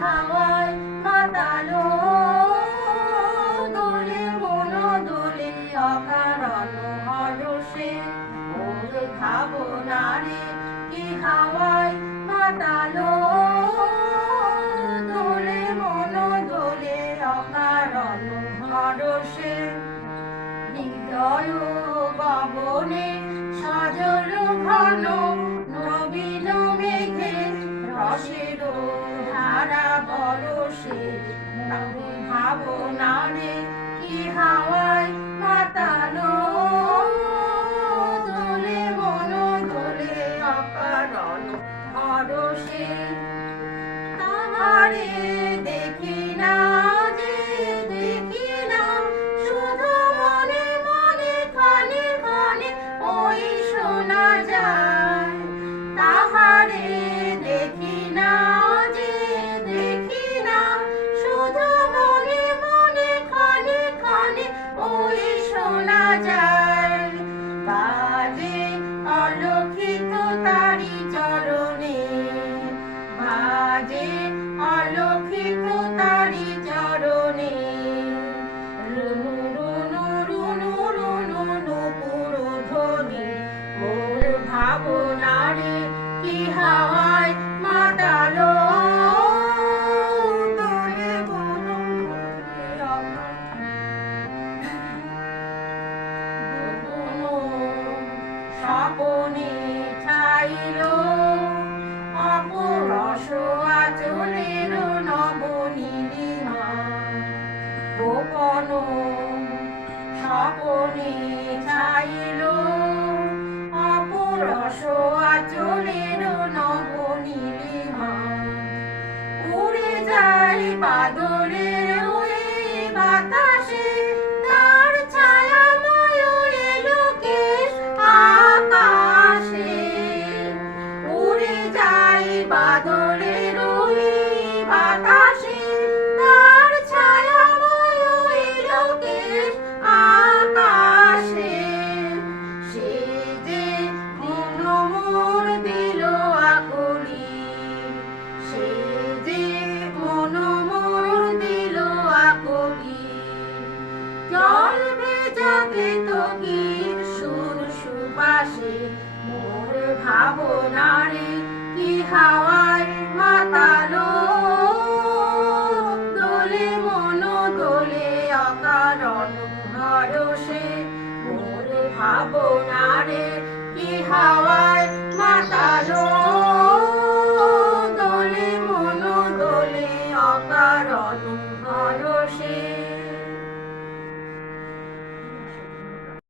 হাওয়ায় মাতালো দোলে মন দোলে অকারণ হরষে মোর ভাবনারে কি হাওয়ায় মাতালো দোলে মন দোলে অকারণ হরষে হৃদয় গগনে সজল ঘন নবীন মেঘে রসের ধারা বরষে মোর ভাবনারে কি হাওয়ায় মাতালো দোলে মন দোলে অকারণ হরষে তাহারে দেখি না যে দেখি না শুধু মনে মনে কানে কানে ওই শোনা যায় তাহারে দেখি না যে দেখি না শুধু মনে মনে কানে কানে ওই শোনা যায় বাজে অলক্ষিত তারি চরণে বাজে অলক্ষিত তারি চরণে রুনু রুনু রুনু রুনু নুপুর ধ্বনি মোর ভাবনারে কি হাওয়ায় মাতালো দোলে মন দোলে স্বপনে ছাইলো অপরস আচলের নবনীলিমা গোপন স্বপনে ছাইলো অপরস আচলের নবনীলিমা উড়ে যায় বাদলের ওই বাতাসে তার ছায়াময় এলোকেশ আকাশে উড়ে যায় বাদলের ওই বাতাসে তার ছায়াময় এলোকেশ আকাশে সে যে মন মোর দিল আকুলি সে যে মন মোর দিল আকুলি জল ভেজা কেতকীর সুর সুবাসে মোর ভাবনারে কি হাওয়ায় মাতালো দোলে মন দোলে অকারণ হরষে মোর ভাবনারে কি হাওয়ায়